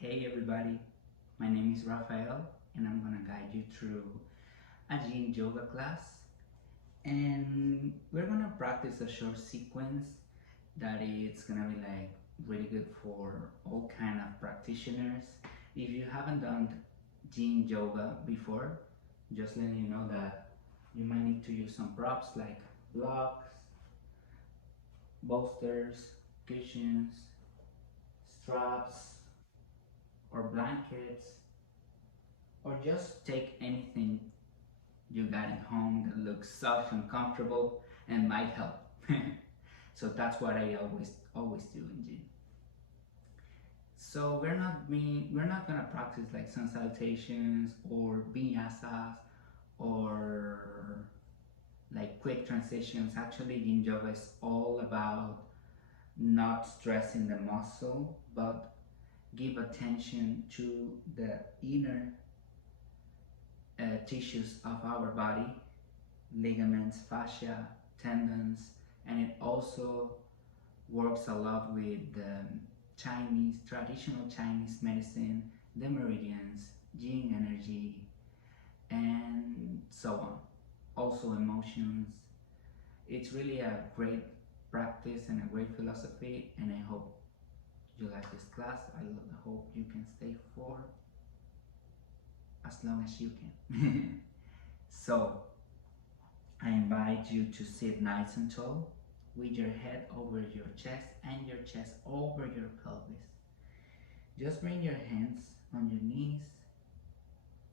Hey everybody, my name is Rafael and I'm gonna guide you through a yin yoga class, and we're gonna practice a short sequence that it's gonna be like really good for all kind of practitioners. If you haven't done yin yoga before, just letting you know that you might need to use some props like blocks, bolsters, cushions, straps, or blankets, or just take anything you got at home that looks soft and comfortable and might help. So that's what I always do in gym. So we're not gonna practice like sun salutations or vinyasas or like quick transitions. Actually, yin yoga is all about not stressing the muscle, but give attention to the inner tissues of our body, ligaments, fascia, tendons, and it also works a lot with traditional Chinese medicine, the meridians, yin energy, and so on. Also emotions. It's really a great practice and a great philosophy, and I hope you like this class. I hope you can stay for as long as you can. So I invite you to sit nice and tall with your head over your chest and your chest over your pelvis. Just bring your hands on your knees,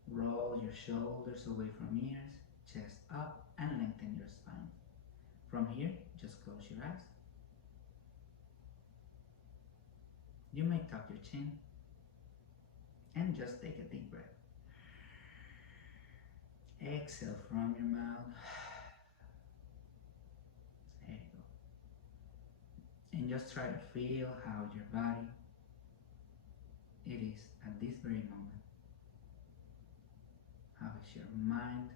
roll your shoulders away from ears, chest up, and lengthen your spine. From here, just close your eyes. You may tuck your chin and just take a deep breath. Exhale from your mouth. There you go. And just try to feel how your body it is at this very moment. How is your mind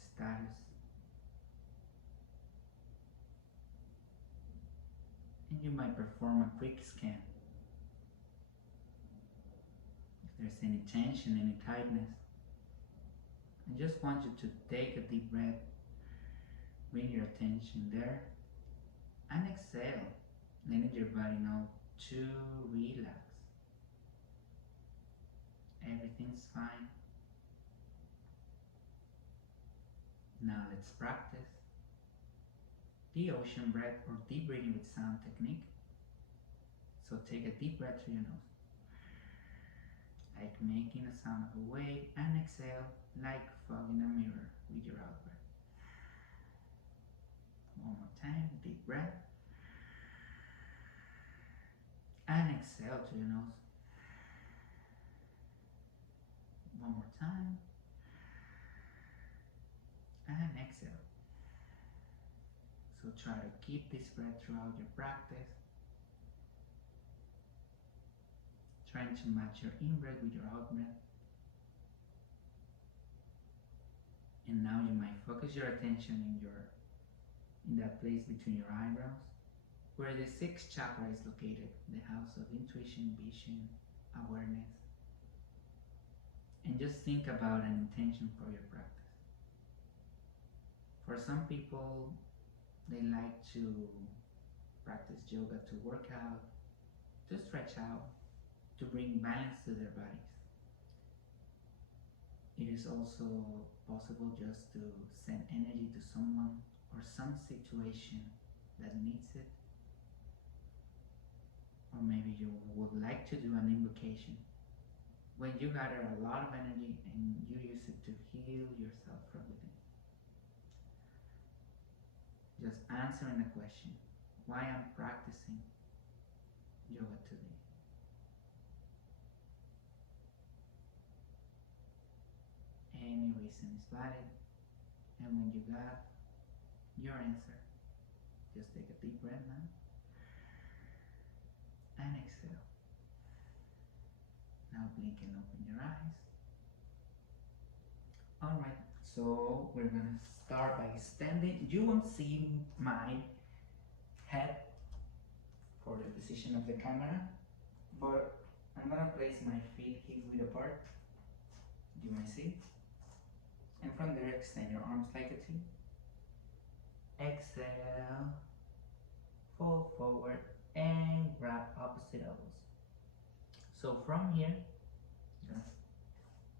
status? And you might perform a quick scan. If there's any tension, any tightness, I just want you to take a deep breath, bring your attention there, and exhale, letting your body know to relax. Everything's fine. Now let's practice the ocean breath or deep breathing with sound technique. So take a deep breath through your nose, like making a sound of a wave, and exhale like fogging a mirror with your out breath. One more time, deep breath, and exhale through your nose. One more time, and exhale. So try to keep this breath throughout your practice, trying to match your in-breath with your out-breath. And now you might focus your attention in that place between your eyebrows, where the sixth chakra is located, the house of intuition, vision, awareness. And just think about an intention for your practice. For some people, they like to practice yoga to work out, to stretch out, to bring balance to their bodies. It is also possible just to send energy to someone or some situation that needs it. Or maybe you would like to do an invocation when you gather a lot of energy and you use it to heal yourself from within. Just answering the question, why I'm practicing yoga today. Any reason is valid, and when you got your answer, just take a deep breath now and exhale. Now blink and open your eyes. Alright, so we're gonna start by standing. You won't see my head for the position of the camera, but I'm gonna my feet hip width apart. You may see. And from there, extend your arms like a T. Exhale, fold forward, and grab opposite elbows. So from here, I'm gonna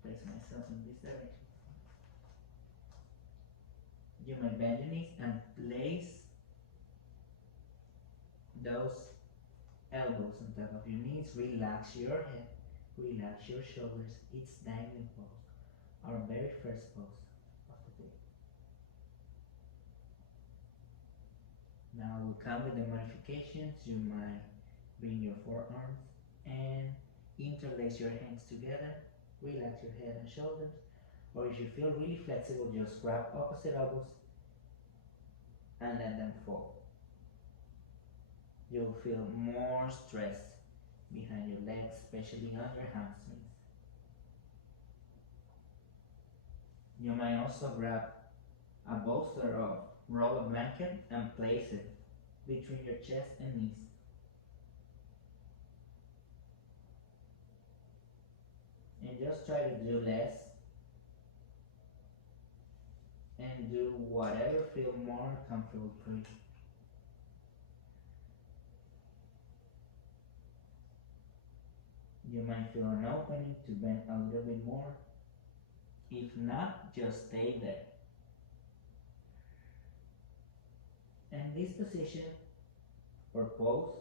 place myself in this direction. You may bend your knees and place those elbows on top of your knees. Relax your head, relax your shoulders. It's dangling pose, our very first pose of the day. Now we'll come with the modifications. You might bring your forearms and interlace your hands together. Relax your head and shoulders. Or if you feel really flexible, just grab opposite elbows and let them fall. You'll feel more stress behind your legs, especially on your hamstrings. You might also grab a bolster or roll a blanket and place it between your chest and knees. And just try to do less and do whatever feels more comfortable for you. You might feel an opening to bend a little bit more. If not, just stay there. And this position or pose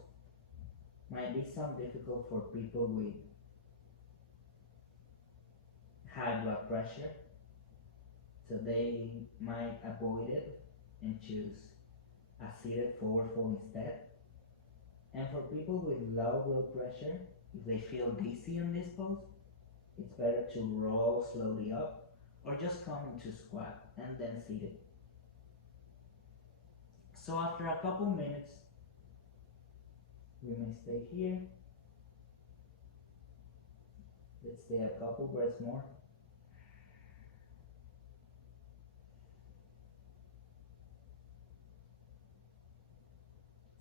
might be some difficult for people with high blood pressure, so they might avoid it and choose a seated forward fold instead. And for people with low blood pressure, if they feel dizzy on this pose, it's better to roll slowly up or just come into squat and then seated. So after a couple minutes, we may stay here. Let's stay a couple breaths more.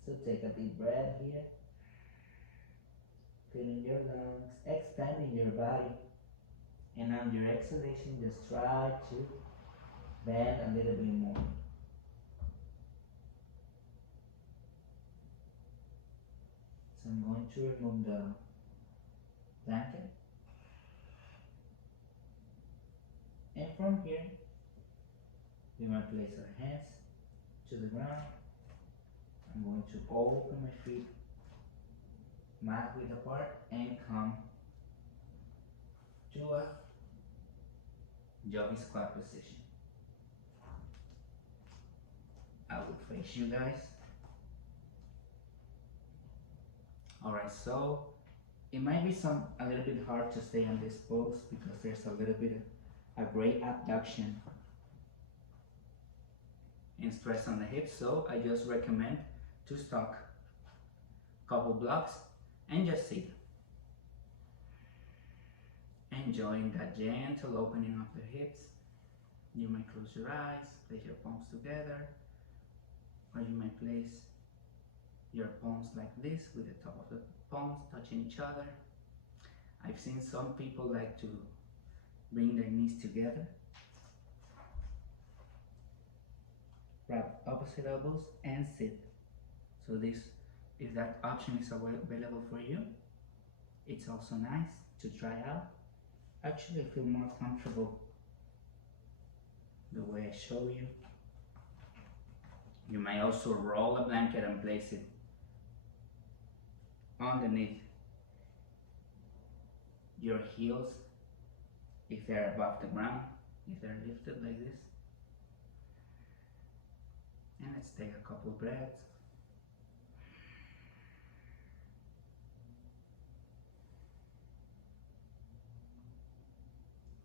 So take a deep breath here. Filling your lungs, expanding your body. And on your exhalation, just try to bend a little bit more. So I'm going to remove the blanket. And from here, we might place our hands to the ground. I'm going to open my feet mat width apart and come to a jogging squat position. I will face you guys. Alright, so it might be a little bit hard to stay on this pose because there's a little bit of a great abduction and stress on the hips, so I just recommend to stop a couple blocks and just sit. Enjoying that gentle opening of the hips. You might close your eyes, place your palms together, or you might place your palms like this with the top of the palms touching each other. I've seen some people like to bring their knees together, grab opposite elbows and sit. So this, if that option is available for you, it's also nice to try out. Actually, I feel more comfortable the way I show you. You might also roll a blanket and place it underneath your heels if they're above the ground, if they're lifted like this. And let's take a couple breaths.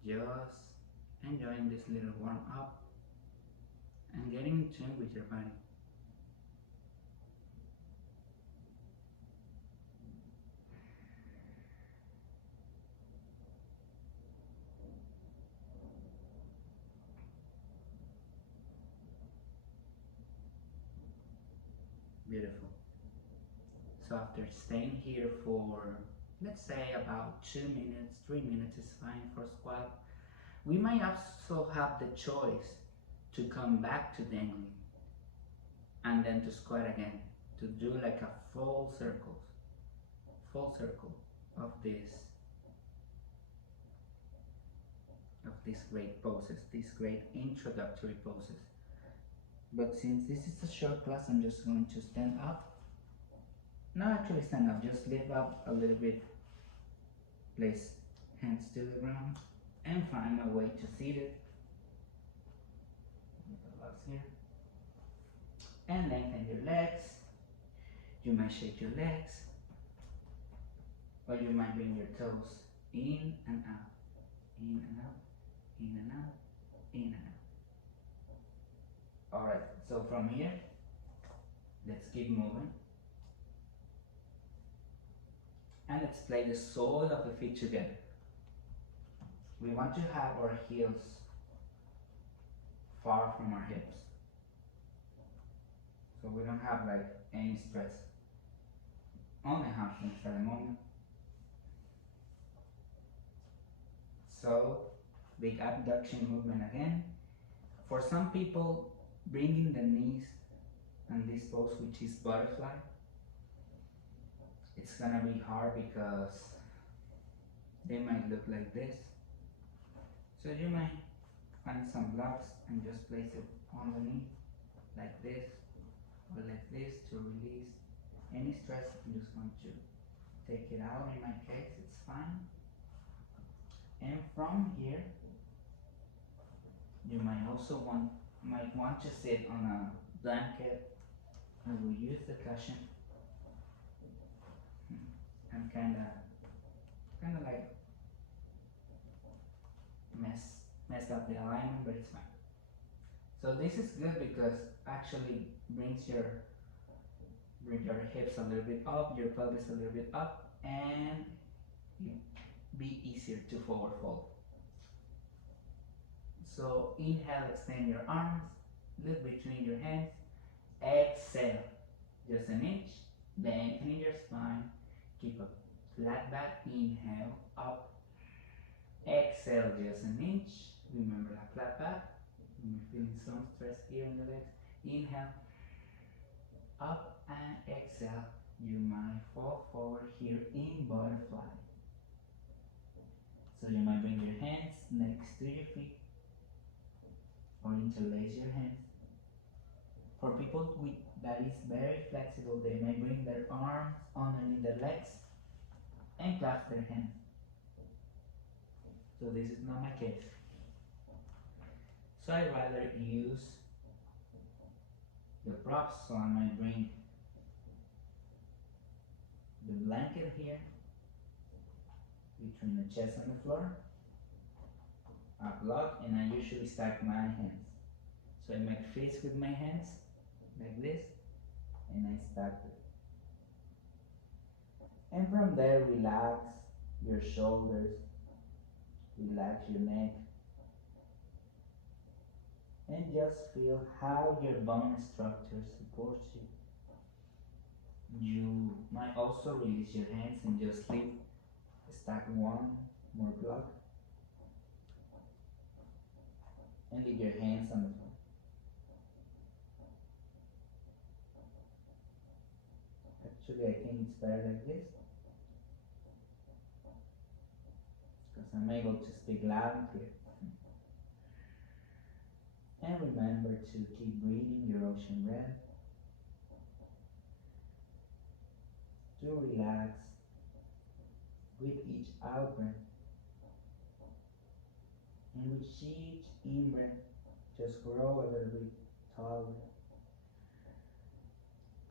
Just enjoying this little warm up and getting in tune with your body. Beautiful. So after staying here for let's say about 2 minutes, 3 minutes is fine for squat. We might also have the choice to come back to dangling and then to squat again, to do like a full circle of these great poses, these great introductory poses. But since this is a short class, I'm just going to stand up. Not actually stand up, just lift up a little bit, place hands to the ground, and find a way to seat it. Here. And lengthen your legs. You might shake your legs, or you might bring your toes in and out, in and out, in and out, in and out. Alright, so from here, let's keep moving. And let's play the sole of the feet together. We want to have our heels far from our hips, so we don't have like any stress on the hamstrings at the moment. So big abduction movement again. For some people, bringing the knees in this pose, which is butterfly, it's gonna be hard because they might look like this. So you might find some blocks and just place it on the knee like this or like this to release any stress. I'm just going to take it out. In my case, it's fine. And from here, you might also want to sit on a blanket. I will use the cushion and kind of like mess up the alignment, but it's fine. So this is good because actually brings your hips a little bit up, your pelvis a little bit up, and be easier to forward fold. So inhale, extend your arms, look between your hands. Exhale, just an inch, lengthening your spine. Keep a flat back. Inhale, up. Exhale, just an inch. Remember that flat back. You're feeling some stress here in the legs. Inhale, up, and exhale. You might fall forward here in butterfly. So you might bring your hands next to your feet or interlace your hands. For people that is very flexible, they may bring their arms underneath their legs and clasp their hands. So this is not my case. So I'd rather use the props, so I might bring the blanket here between the chest and the floor, a block, and I usually stack my hands. So I make fists with my hands like this, and I stack it. And from there, relax your shoulders, relax your neck, and just feel how your bone structure supports you. You might also release your hands and just stack one more block, and leave your hands on the floor. Actually, I think it's better like this, because I'm able to speak loud and clear. And remember to keep breathing your ocean breath. To relax with each out breath. And with each in breath, just grow a little bit taller.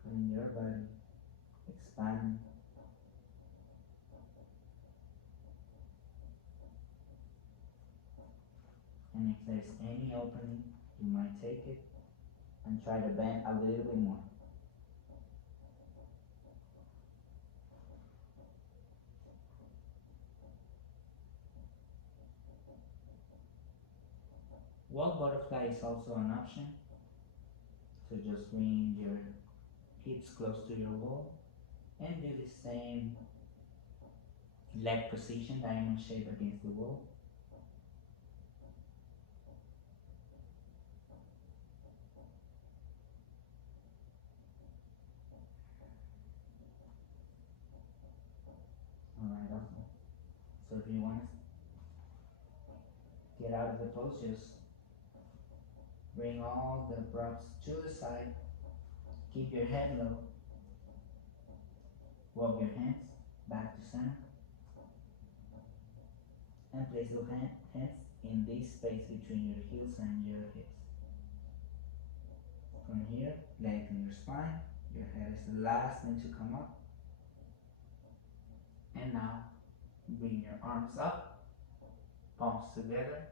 Feeling your body expand. And if there's any opening, you might take it and try to bend a little bit more. Wall butterfly is also an option. So just bring your hips close to your wall and do the same leg position, diamond shape against the wall. Alright, awesome. So if you want to get out of the pose, just bring all the props to the side, keep your head low, walk your hands back to center, and place your hands in this space between your heels and your hips. From here, lengthen your spine, your head is the last thing to come up. And now, bring your arms up, palms together,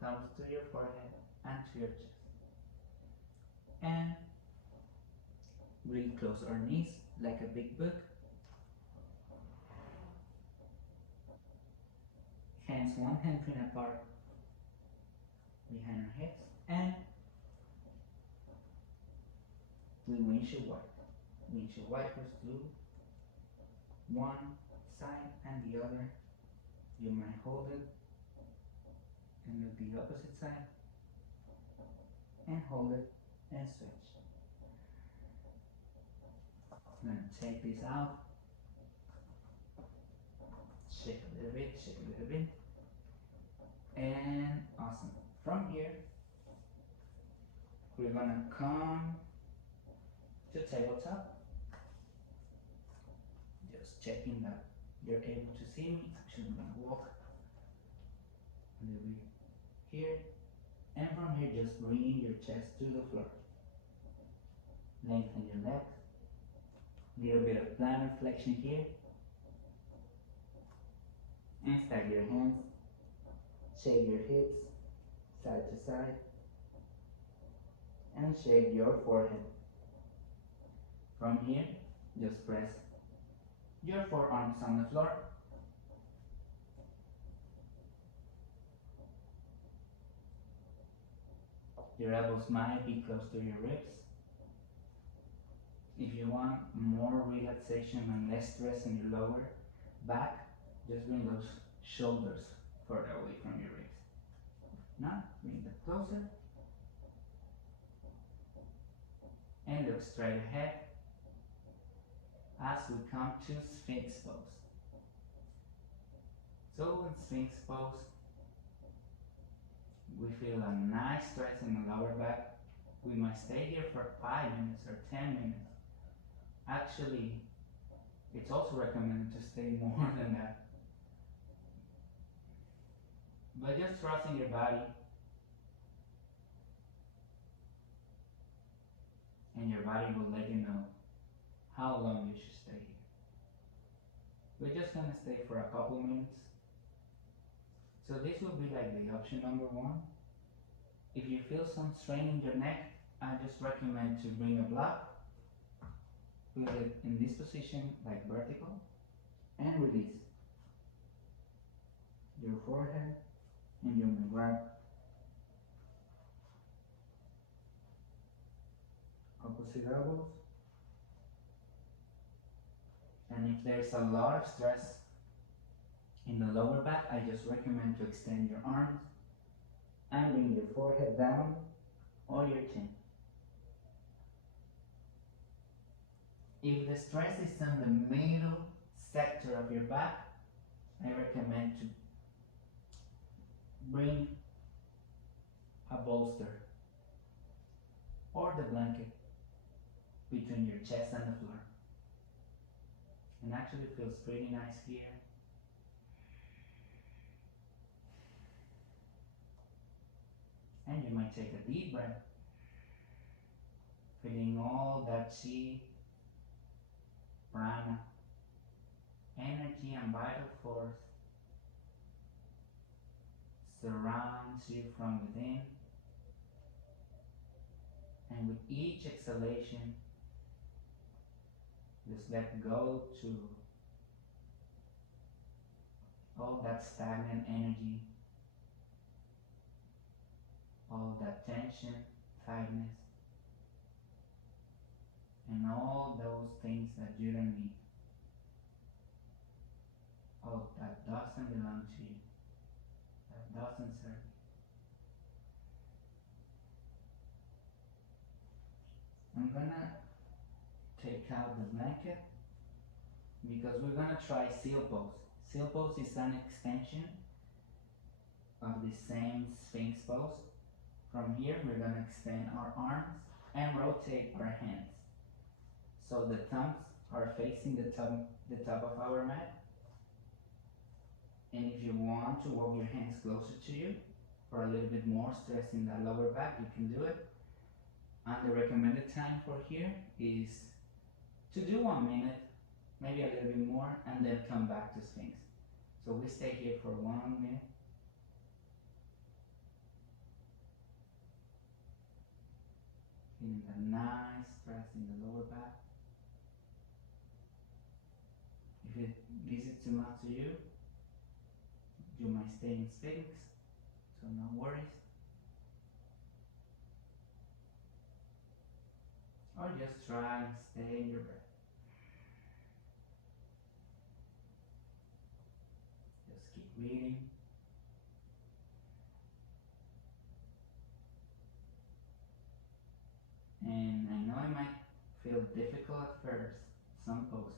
thumbs to your forehead and to your chest. And we'll close our knees like a big book. Hands one handprint apart behind our hips, and we windshield wipe. Windshield wipers do one side and the other. You might hold it and look the opposite side, and hold it and switch. I'm going to take this out, shake a little bit, shake a little bit, and awesome. From here, we're going to come to tabletop, just checking that you're able to see me. Actually, I'm going to walk a little bit here, and from here, just bring your chest to the floor. Lengthen your legs. Little bit of plantar flexion here, and stack your hands, shake your hips side to side, and shake your forehead. From here, just press your forearms on the floor, your elbows might be close to your ribs. If you want more relaxation and less stress in your lower back, just bring those shoulders further away from your ribs. Now, bring them closer. And look straight ahead as we come to Sphinx pose. So in Sphinx pose, we feel a nice stretch in the lower back. We might stay here for 5 minutes or 10 minutes. Actually, it's also recommended to stay more than that. But just trusting your body and your body will let you know how long you should stay here. We're just gonna stay for a couple minutes. So this will be like the option number 1. If you feel some strain in your neck, I just recommend to bring a block. Put it in this position, like vertical, and release your forehead, and you may grab opposite elbows. And if there's a lot of stress in the lower back, I just recommend to extend your arms and bring your forehead down or your chin. If the stress is in the middle sector of your back, I recommend to bring a bolster or the blanket between your chest and the floor. And actually it feels pretty nice here. And you might take a deep breath, feeling all that chi, prana, energy and vital force surrounds you from within. And with each exhalation, just let go to all that stagnant energy, all that tension, tightness, and all those things that you don't need. All doesn't belong to you. That doesn't serve you. I'm gonna take out the blanket because we're gonna try seal pose. Seal pose is an extension of the same Sphinx pose. From here, we're gonna extend our arms and rotate our hands. So the thumbs are facing the top of our mat. And if you want to walk your hands closer to you for a little bit more stress in that lower back, you can do it. And the recommended time for here is to do 1 minute, maybe a little bit more, and then come back to Sphinx. So we stay here for 1 minute. Feeling that nice stress in the lower back. If this is too much to you, you might stay in Sphinx, so no worries. Or just try and stay in your breath. Just keep breathing. And I know it might feel difficult at first, some poses.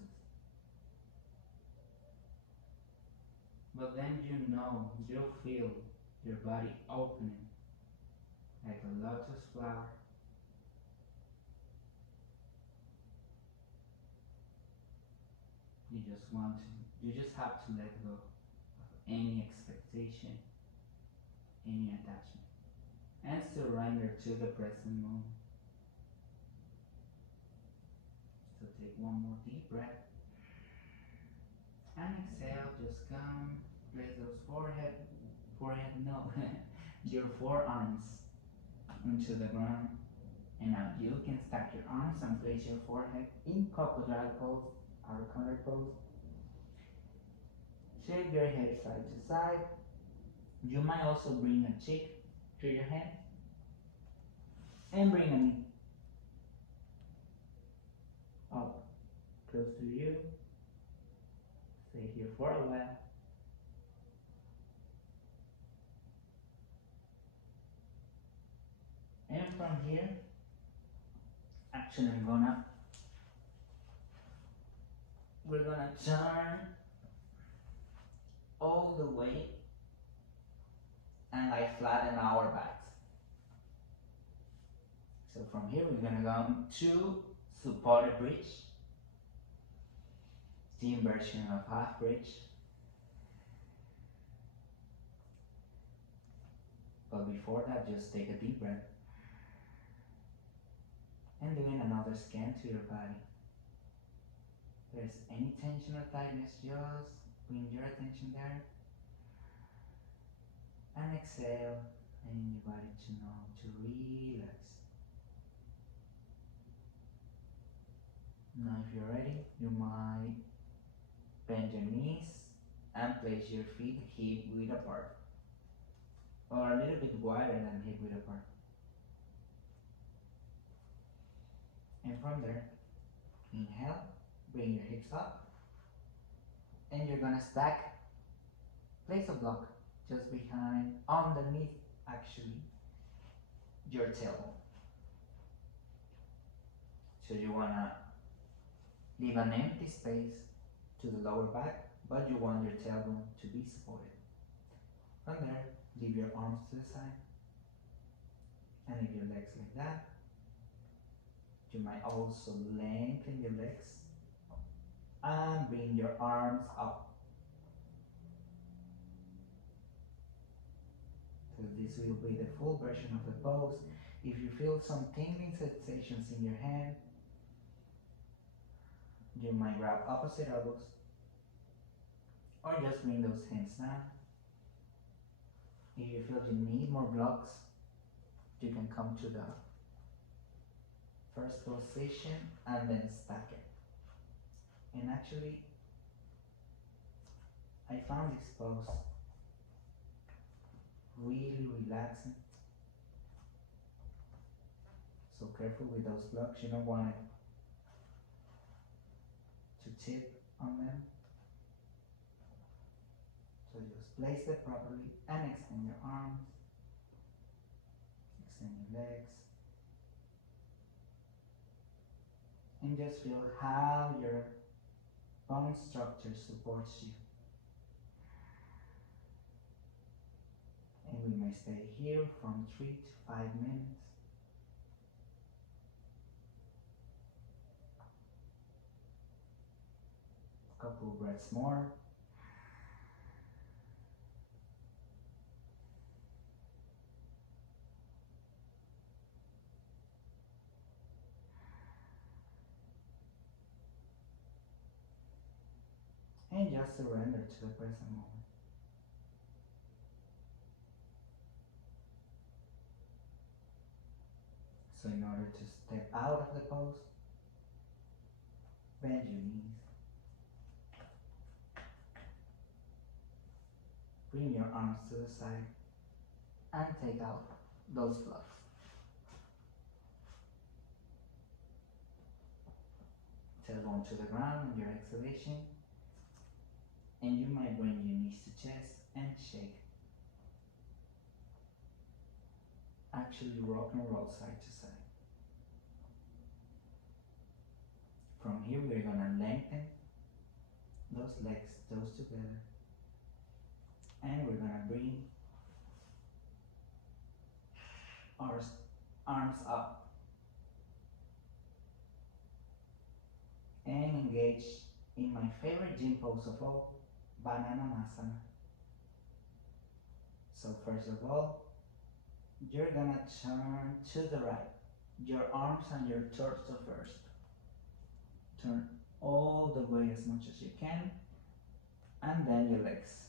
But then you'll feel your body opening like a lotus flower. You just have to let go of any expectation, any attachment, and surrender to the present moment. So take one more deep breath. And exhale, just come, place those your forearms onto the ground. And now you can stack your arms and place your forehead in crocodile pose, our color pose. Shake your head side to side. You might also bring a cheek to your head and bring a knee up close to you. Stay here for a while. And from here, actually we're gonna turn all the way and like flatten our backs. So from here we're gonna go to supported bridge, the inversion of half bridge. But before that, just take a deep breath and doing another scan to your body. If there's any tension or tightness, just bring your attention there and exhale, and your body to know to relax. Now if you're ready, you might bend your knees and place your feet hip width apart, or a little bit wider than hip width apart. And from there, inhale, bring your hips up, and you're gonna stack, place a block just behind, underneath actually, your tailbone. So you wanna leave an empty space to the lower back, but you want your tailbone to be supported. From there, leave your arms to the side, and leave your legs like that. You might also lengthen your legs and bring your arms up. So this will be the full version of the pose. If you feel some tingling sensations in your hand, you might grab opposite elbows or just bring those hands down. If you feel you need more blocks, you can come to the first position and then stack it. And actually, I found this pose really relaxing. So careful with those blocks, you don't want it to tip on them. So just place it properly and extend your arms, extend your legs, and just feel how your bone structure supports you. And we may stay here from 3 to 5 minutes. A couple breaths more. And just surrender to the present moment. So in order to step out of the pose, bend your knees. Bring your arms to the side and take out those fluffs. Tailbone to the ground on your exhalation, and you might bring your knees to chest and shake. Actually rock and roll side to side. From here we're gonna lengthen those legs, toes together, and we're gonna bring our arms up and engage in my favorite gym pose of all, Bananasana. So first of all, you're gonna turn to the right, your arms and your torso first. Turn all the way as much as you can, and then your legs.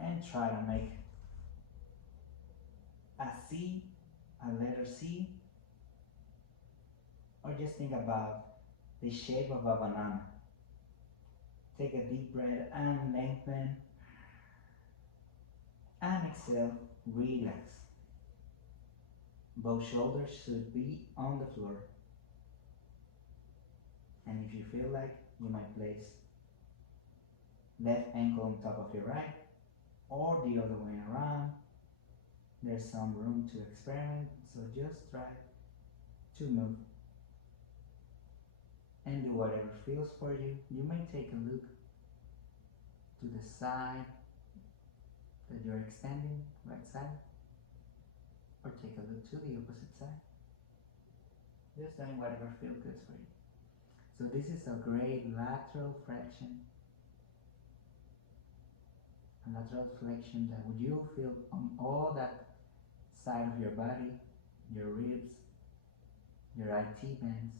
And try to make a C, a letter C, or just think about the shape of a banana. Take a deep breath and lengthen, and exhale, relax. Both shoulders should be on the floor. And if you feel like, you might place left ankle on top of your right, or the other way around. There's some room to experiment, so just try to move and do whatever feels for you. You may take a look to the side that you're extending, right side, or take a look to the opposite side. Just doing whatever feels good for you. So this is a great lateral flexion. A lateral flexion that you feel on all that side of your body, your ribs, your IT bands.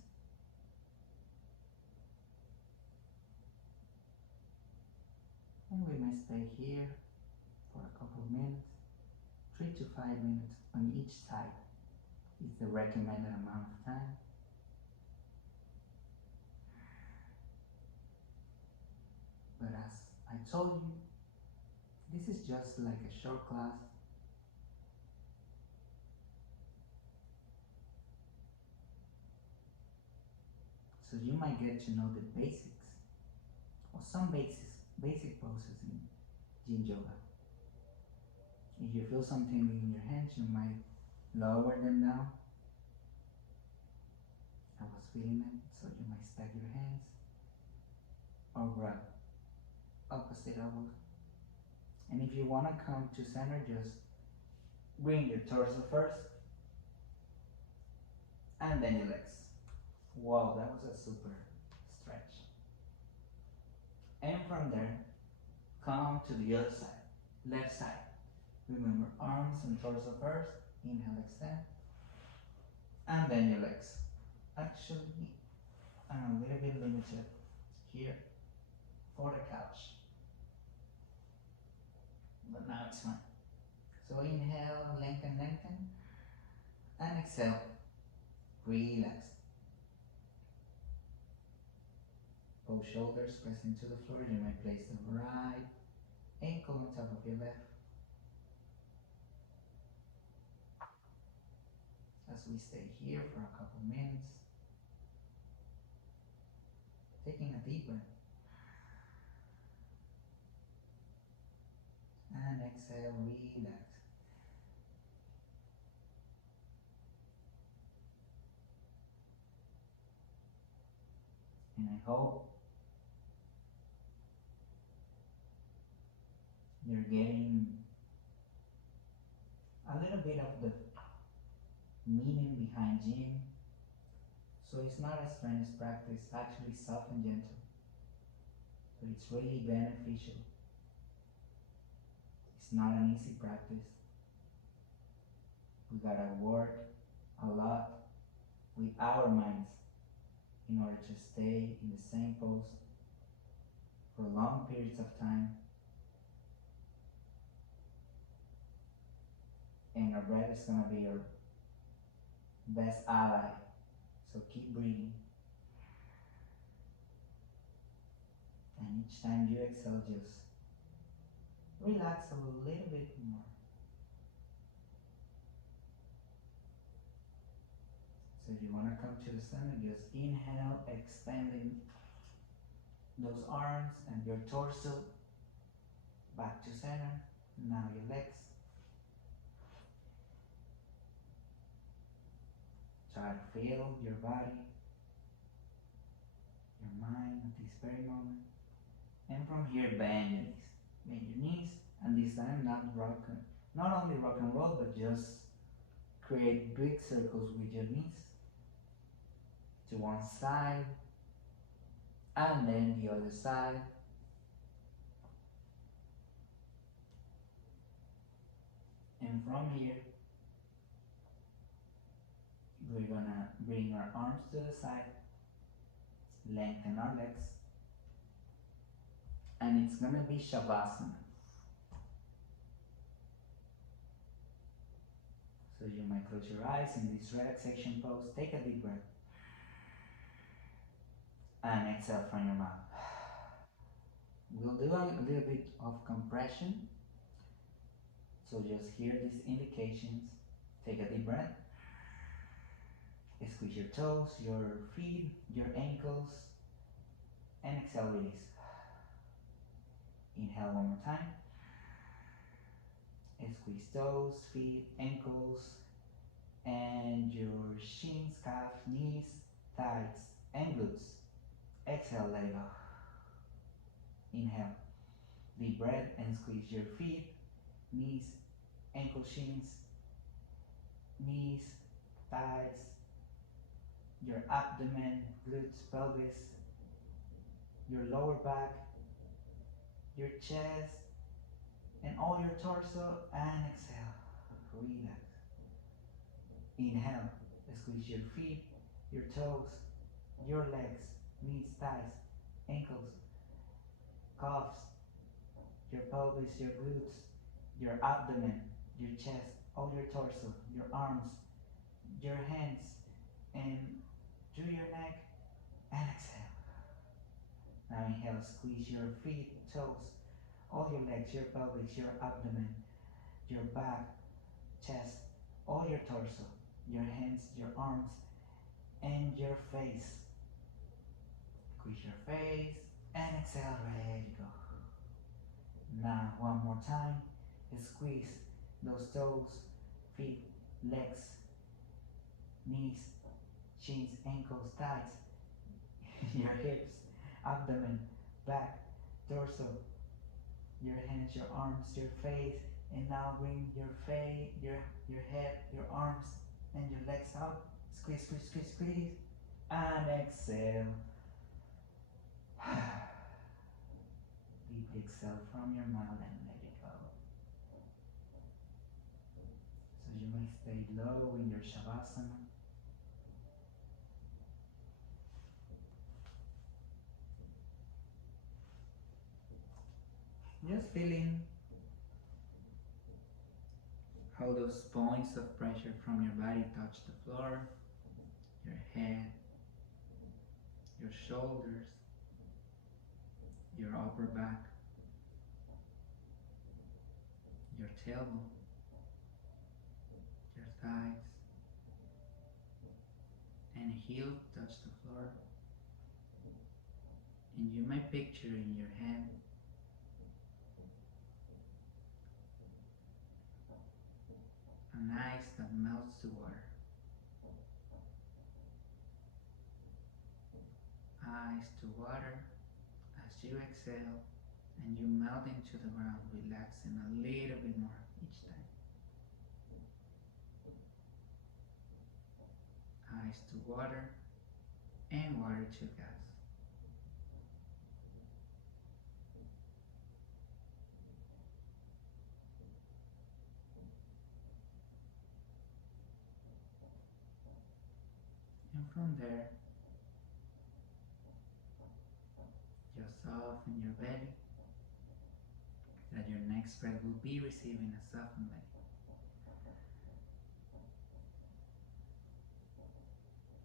And we may stay here for a couple of minutes. 3 to 5 minutes on each side is the recommended amount of time. But as I told you, this is just like a short class. So you might get to know the basics, or some basic poses in Yin Yoga. If you feel some tingling in your hands, you might lower them down. I was feeling it, so you might stack your hands or grab opposite elbows. And if you want to come to center, just bring your torso first and then your legs. Wow, that was a super stretch. And from there, come to the other side, left side. Remember, arms and torso first. Inhale, extend. And then your legs. Actually, I'm a little bit limited here for the couch. But now it's fine. So inhale, lengthen, lengthen. And exhale, relax. Both shoulders pressing to the floor. You might place the right ankle on top of your left. As we stay here for a couple minutes, taking a deep breath exhale, relax. And I hope you're getting a little bit of the meaning behind gym. So it's not a strenuous practice, actually soft and gentle. So it's really beneficial. It's not an easy practice. We gotta work a lot with our minds in order to stay in the same pose for long periods of time. And our breath is gonna be your best ally. So keep breathing. And each time you exhale, just relax a little bit more. So if you want to come to the center, just inhale, extending those arms and your torso back to center. Now your legs. Try to feel your body, your mind at this very moment. And from here, bend your knees. Bend your knees, and this time not only rock and roll, but just create big circles with your knees to one side, and then the other side. And from here, we're gonna bring our arms to the side, lengthen our legs, and it's gonna be Savasana. So you might close your eyes in this relaxation pose. Take a deep breath. And exhale from your mouth. We'll do a little bit of compression. So just hear these indications. Take a deep breath. Squeeze your toes, your feet, your ankles, and exhale, release. Inhale one more time. Squeeze toes, feet, ankles, and your shins, calf, knees, thighs, and glutes. Exhale, let it go. Inhale, deep breath, and squeeze your feet, knees, ankle, shins, knees, thighs, your abdomen, glutes, pelvis, your lower back, your chest, and all your torso, and exhale, relax. Inhale, squeeze your feet, your toes, your legs, knees, thighs, ankles, calves, your pelvis, your glutes, your abdomen, your chest, all your torso, your arms, your hands, and through your neck, and exhale. Now inhale, squeeze your feet, toes, all your legs, your pelvis, your abdomen, your back, chest, all your torso, your hands, your arms, and your face. Squeeze your face, and exhale, ready to go. Now, one more time, squeeze those toes, feet, legs, knees, shins, ankles, thighs, your hips, abdomen, back, torso, your hands, your arms, your face, and now bring your face, your head, your arms, and your legs out. Squeeze, squeeze, squeeze, squeeze, and exhale. Deeply exhale from your mouth and let it go. So you may stay low in your Savasana. Just feeling how those points of pressure from your body touch the floor, your head, your shoulders, your upper back, your tailbone, your thighs, and heel touch the floor. And you might picture in your hand an ice that melts the water. Ice to water as you exhale and you melt into the ground, relaxing a little bit more each time. Ice to water and water to gas. And from there, just soften your belly, that your next breath will be receiving a softened belly.